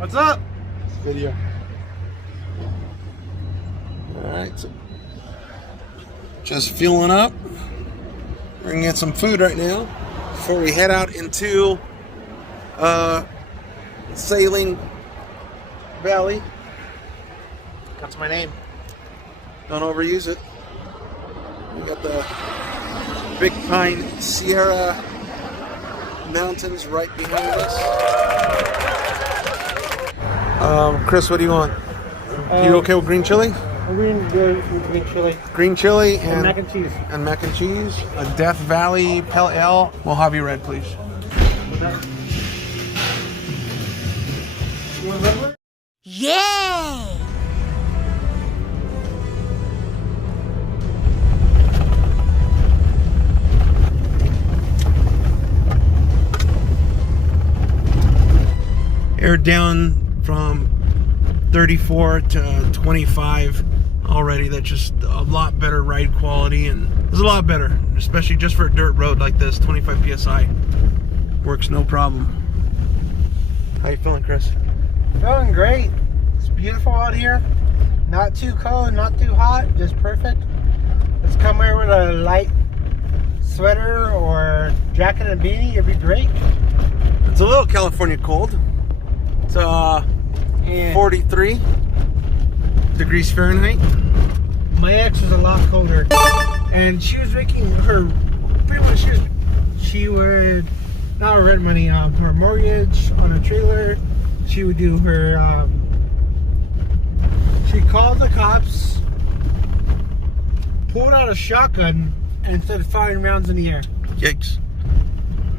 What's up? Video. Alright, so just fueling up. We're gonna get some food right now before we head out into Saline Valley. That's my name. Don't overuse it. We got the Big Pine Sierra Mountains right behind us. Chris, what do you want? You okay with green chili? Green chili. Green chili and mac and cheese. And mac and cheese. A Death Valley Pale Ale. Mojave Red, please. Yeah! Air down from 34 to 25 already. That's just a lot better ride quality, and it's a lot better, especially just for a dirt road like this. 25 psi works no problem. How you feeling, Chris? Feeling great. It's beautiful out here. Not too cold, not too hot, just perfect. Let's come here with a light sweater or jacket and beanie. It'd be great. It's a little California cold. It's 43 degrees Fahrenheit. My ex was a lot colder, and she was making her pretty much. She would not rent money, her mortgage on a trailer. She would do her. She called the cops, pulled out a shotgun, and started firing rounds in the air. Yikes!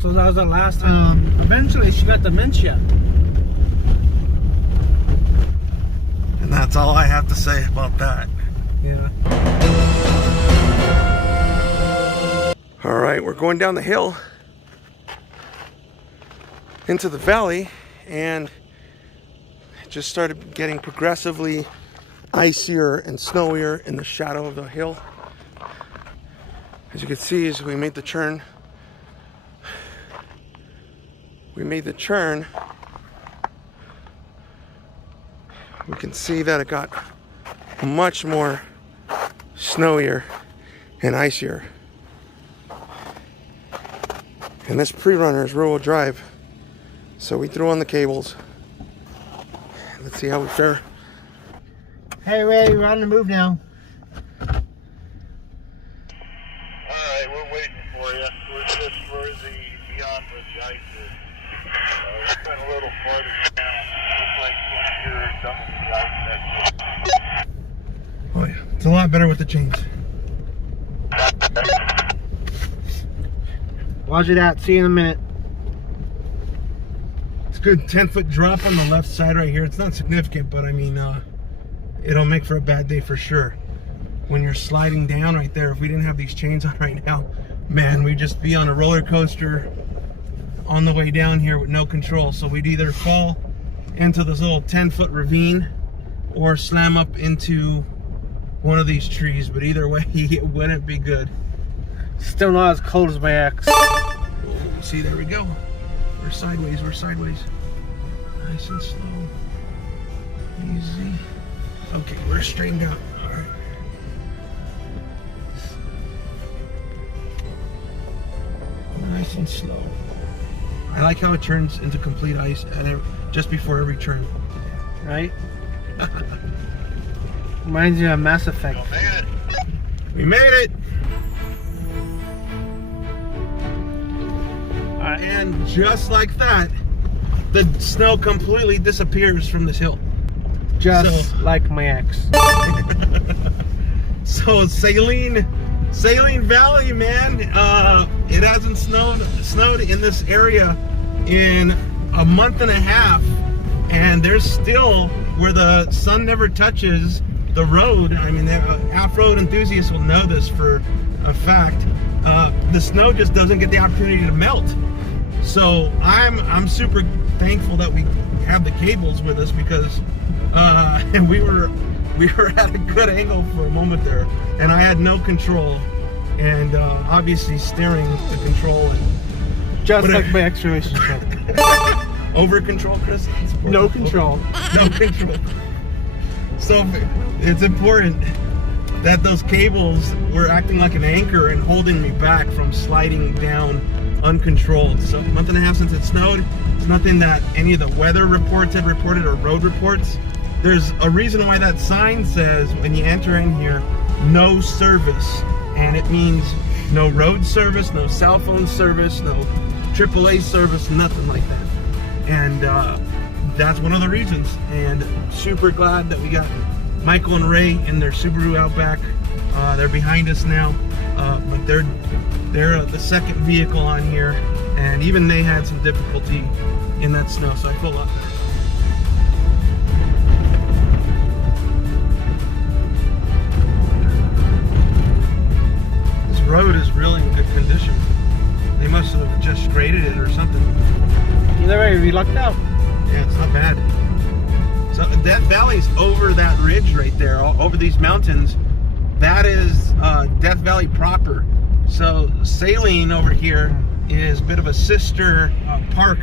So that was the last time. Eventually, she got dementia. And that's all I have to say about that. Yeah. All right, we're going down the hill into the valley, and it just started getting progressively icier and snowier in the shadow of the hill. As you can see, as we made the turn, we can see that it got much more snowier and icier. And this pre-runner is rear-wheel drive, so we threw on the cables. Let's see how we fare. Hey Ray, we're on the move now. Alright, we're waiting for you. We're just beyond the ice is. We're going a little farther down. Looks like once you're done with the ice, that's it. Oh yeah, it's a lot better with the chains. Roger that. See you in a minute. It's a good 10-foot drop on the left side right here. It's not significant, but I mean, it'll make for a bad day for sure. When you're sliding down right there, if we didn't have these chains on right now, man, we'd just be on a roller coaster on the way down here with no control. So we'd either fall into this little 10-foot ravine or slam up into one of these trees, but either way, it wouldn't be good. Still not as cold as my ex. Oh, see, there we go. We're sideways, we're sideways. Nice and slow. Easy. Okay, we're straightened out. All right. Nice and slow. I like how it turns into complete ice just before every turn. Right? Reminds you of Mass Effect. We made it! And just like that, the snow completely disappears from this hill. Just like my ex. So Saline Valley, man, it hasn't snowed in this area in a month and a half, and there's still, where the sun never touches the road. I mean, off-road enthusiasts will know this for a fact. The snow just doesn't get the opportunity to melt. So I'm super thankful that we have the cables with us, because we were at a good angle for a moment there, and I had no control, and obviously steering the control, and just like my ex relationship. Over control, Chris? No control. No control. So it's important that those cables were acting like an anchor and holding me back from sliding down uncontrolled. So a month and a half since it snowed. It's nothing that any of the weather reports had reported or road reports. There's a reason why that sign says when you enter in here, no service. And it means no road service, no cell phone service, no AAA service, nothing like that. And that's one of the reasons. And super glad that we got Michael and Ray in their Subaru Outback. They're behind us now, but they're the second vehicle on here, and even they had some difficulty in that snow, so I feel a lot better. This road is really in good condition. They must have just graded it or something. Either way, we lucked out. Yeah, it's not bad. So Death Valley's over that ridge right there, over these mountains. That is Death Valley proper. So Saline over here is a bit of a sister park,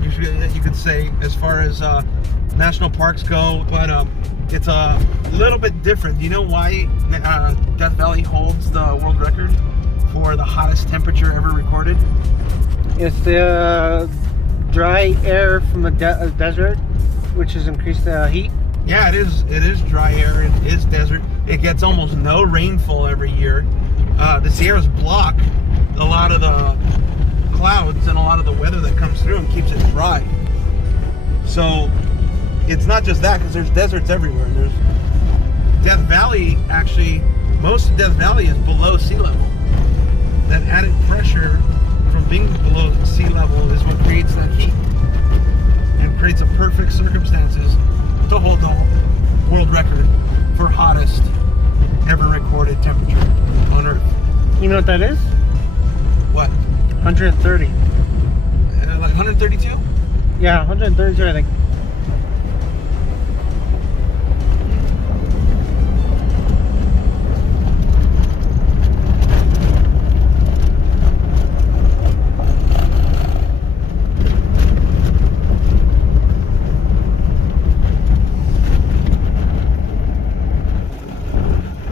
you could say, as far as national parks go, but it's a little bit different. Do you know why Death Valley holds the world record for the hottest temperature ever recorded? It's the dry air from the desert, which has increased the heat. Yeah, it is dry air. It is desert. It gets almost no rainfall every year. The Sierras block a lot of the clouds and a lot of the weather that comes through and keeps it dry. So it's not just that, because there's deserts everywhere. And there's Death Valley, actually, most of Death Valley is below sea level. That added pressure from being below sea level is what creates that heat and creates a perfect circumstances to hold the world record for hottest ever recorded temperature on Earth. You know what that is? What? 130. Like 132? Yeah, 132, I think.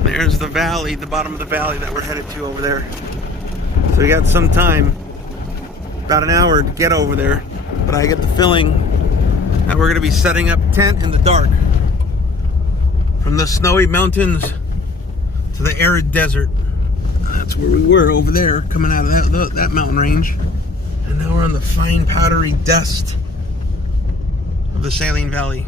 There's the valley, the bottom of the valley that we're headed to over there. So we got some time, about an hour to get over there, but I get the feeling that we're going to be setting up tent in the dark. From the snowy mountains to the arid desert. That's where we were over there, coming out of that mountain range. And now we're on the fine powdery dust of the Saline Valley.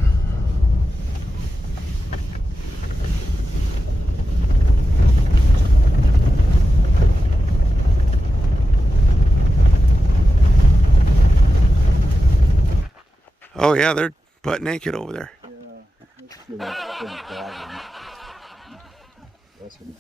Oh yeah, they're butt naked over there. Yeah, that's good.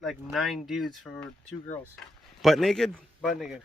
Like 9 dudes for 2 girls. Butt naked? Butt naked.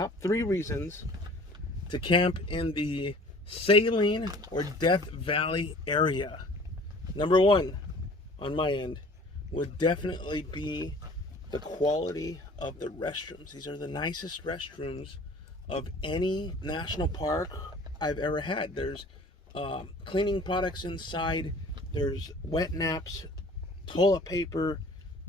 top 3 reasons to camp in the Saline or Death Valley area. Number 1 on my end would definitely be the quality of the restrooms. These are the nicest restrooms of any national park I've ever had. There's cleaning products inside, there's wet naps, toilet paper.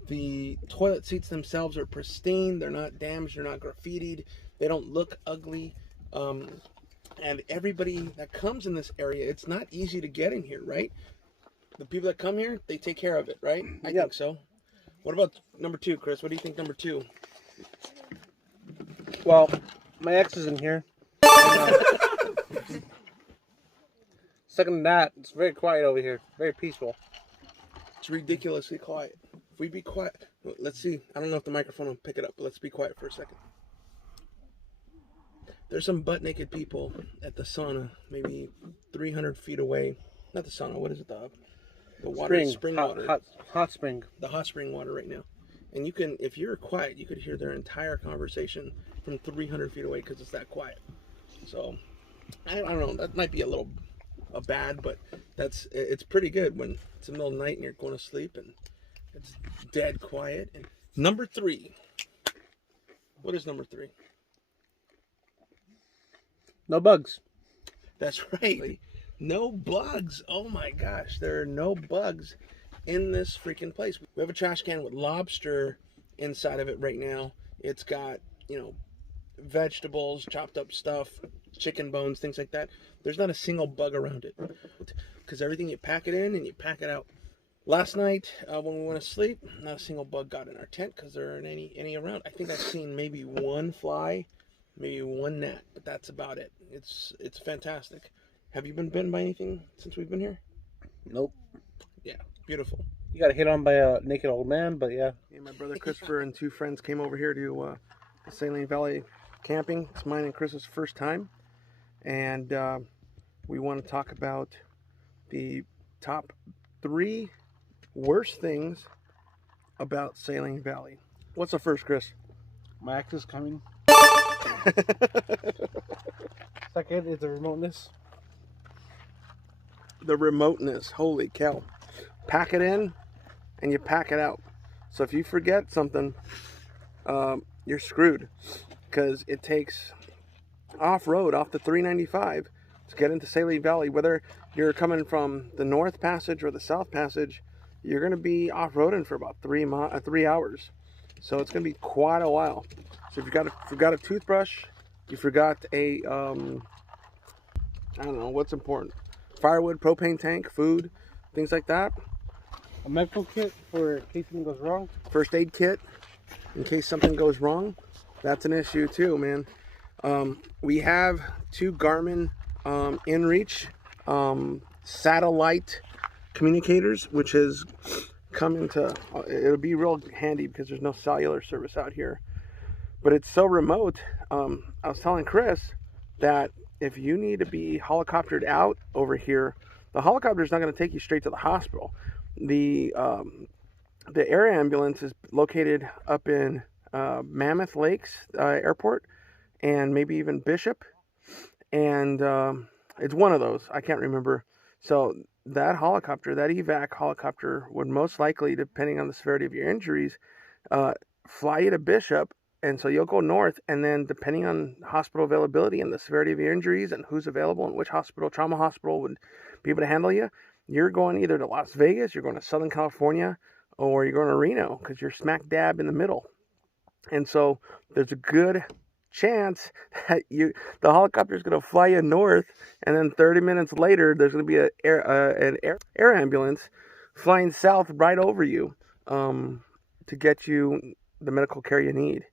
The toilet seats themselves are pristine. They're not damaged, they're not graffitied, they don't look ugly. And everybody that comes in this area, it's not easy to get in here, right? The people that come here, they take care of it, right? I think so. What about number 2, Chris? What do you think number 2? Well, my ex is in here. Second to that, it's very quiet over here. Very peaceful. It's ridiculously quiet. If we be quiet, let's see. I don't know if the microphone will pick it up, but let's be quiet for a second. There's some butt naked people at the sauna, maybe 300 feet away. Not the sauna, what is it? The water, spring water. Hot spring. The hot spring water right now. And you can, if you're quiet, you could hear their entire conversation from 300 feet away because it's that quiet. So, I don't know, that might be a little bad, but it's pretty good when it's the middle of the night and you're going to sleep and it's dead quiet. And number 3. What is number 3? No bugs. That's right. No bugs. Oh my gosh. There are no bugs in this freaking place. We have a trash can with lobster inside of it right now. It's got, vegetables, chopped up stuff, chicken bones, things like that. There's not a single bug around it because everything you pack it in and you pack it out. Last night when we went to sleep, not a single bug got in our tent because there aren't any around. I think I've seen maybe 1 fly, maybe 1 gnat, but that's about it. It's fantastic. Have you been bitten by anything since we've been here? Nope. Yeah, beautiful. You got hit on by a naked old man, but yeah. My brother Christopher and 2 friends came over here to the Saline Valley camping. It's mine and Chris's first time, and we want to talk about the top 3 worst things about Saline Valley. What's the first, Chris? My ex is coming. Second is the remoteness. The remoteness. Holy cow. Pack it in and you pack it out. So if you forget something, you're screwed because it takes off-road, off the 395 to get into Saline Valley. Whether you're coming from the North Passage or the South Passage, you're going to be off-roading for about 3 hours. So it's going to be quite a while. So if you forgot a toothbrush, you forgot a, I don't know, what's important? Firewood, propane tank, food, things like that. A medical kit for in case something goes wrong. First aid kit in case something goes wrong. That's an issue too, man. We have 2 Garmin inReach satellite communicators, which has come into, it'll be real handy because there's no cellular service out here. But it's so remote. I was telling Chris that if you need to be helicoptered out over here, the helicopter is not going to take you straight to the hospital. The air ambulance is located up in Mammoth Lakes Airport and maybe even Bishop. And it's one of those. I can't remember. So that helicopter, that evac helicopter, would most likely, depending on the severity of your injuries, fly you to Bishop. And so you'll go north, and then depending on hospital availability and the severity of your injuries and who's available and which hospital, trauma hospital would be able to handle you, you're going either to Las Vegas, you're going to Southern California, or you're going to Reno because you're smack dab in the middle. And so there's a good chance that the helicopter is going to fly you north, and then 30 minutes later there's going to be an air ambulance flying south right over you to get you the medical care you need.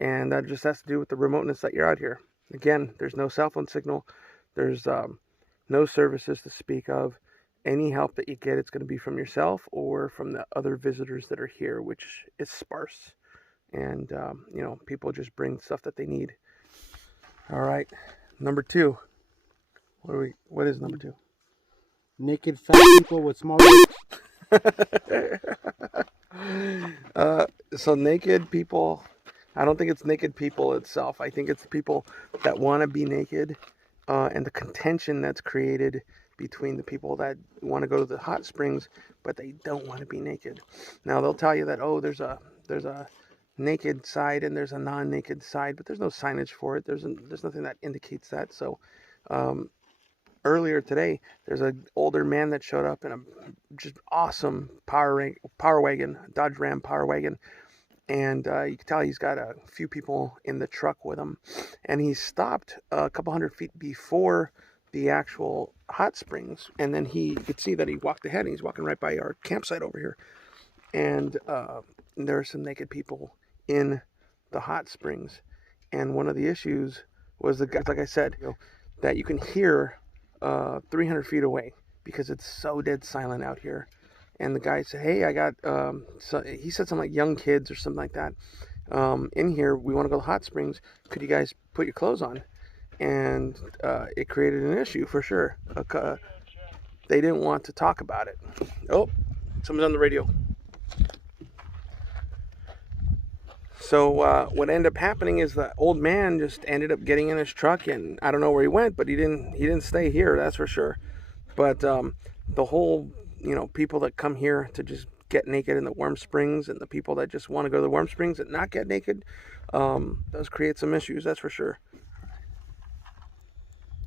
And that just has to do with the remoteness that you're out here. Again, there's no cell phone signal. There's no services to speak of. Any help that you get, it's going to be from yourself or from the other visitors that are here, which is sparse. And, people just bring stuff that they need. All right. Number 2. What is number 2? Naked fat people with small dicks. So naked people, I don't think it's naked people itself. I think it's the people that want to be naked, and the contention that's created between the people that want to go to the hot springs, but they don't want to be naked. Now they'll tell you that, oh, there's a naked side and there's a non-naked side, but there's no signage for it. There's nothing that indicates that. So earlier today, there's an older man that showed up in a just awesome power wagon, Dodge Ram power wagon. And you can tell he's got a few people in the truck with him. And he stopped a couple hundred feet before the actual hot springs. And then you could see that he walked ahead, and he's walking right by our campsite over here. And there are some naked people in the hot springs. And one of the issues was, like I said, that you can hear 300 feet away because it's so dead silent out here. And the guy said, hey, I got, so he said something like young kids or something like that. In here, we want to go to the hot springs. Could you guys put your clothes on? And it created an issue for sure. They didn't want to talk about it. Oh, someone's on the radio. So what ended up happening is the old man just ended up getting in his truck, and I don't know where he went, but he didn't stay here, that's for sure. But the whole, people that come here to just get naked in the warm springs, and the people that just want to go to the warm springs and not get naked, does create some issues, that's for sure.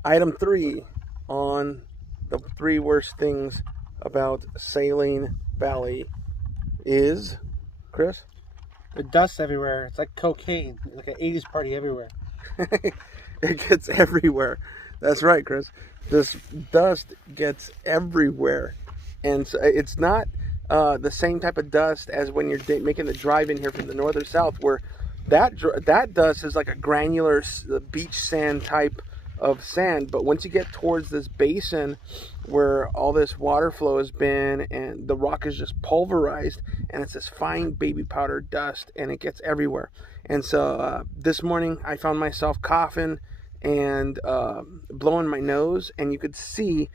Item 3 on the 3 worst things about Saline Valley is, Chris? The dust everywhere. It's like cocaine. It's like an 80s party everywhere. It gets everywhere. That's right, Chris. This dust gets everywhere. And so it's not the same type of dust as when you're making the drive in here from the north or south, where that dust is like a granular beach sand type of sand. But once you get towards this basin where all this water flow has been, and the rock is just pulverized, and it's this fine baby powder dust, and it gets everywhere. And so this morning I found myself coughing and blowing my nose, and you could see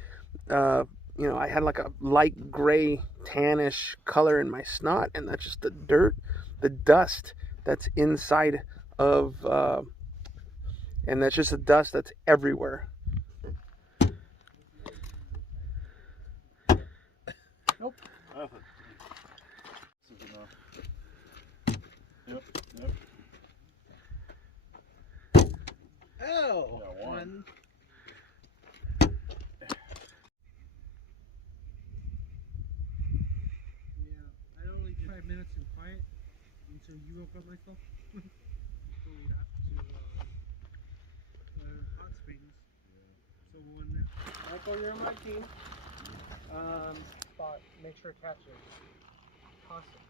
I had like a light gray tannish color in my snot, and that's just the dirt, the dust that's inside of and that's just the dust that's everywhere. Nope. Yep. Oh, Yeah, one. Yeah, I only 5 minutes in quiet until you woke up myself. Before we got to hot springs. So when Michael, you're on my team. Spot, make sure to catch it. Constant.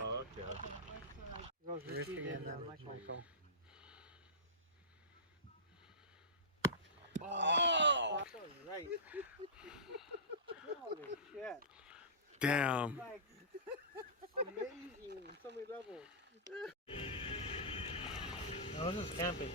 Oh, okay. Goes Ricky and Michael. Oh! Right. Holy shit. Damn. Like, amazing on so many levels. I was just camping.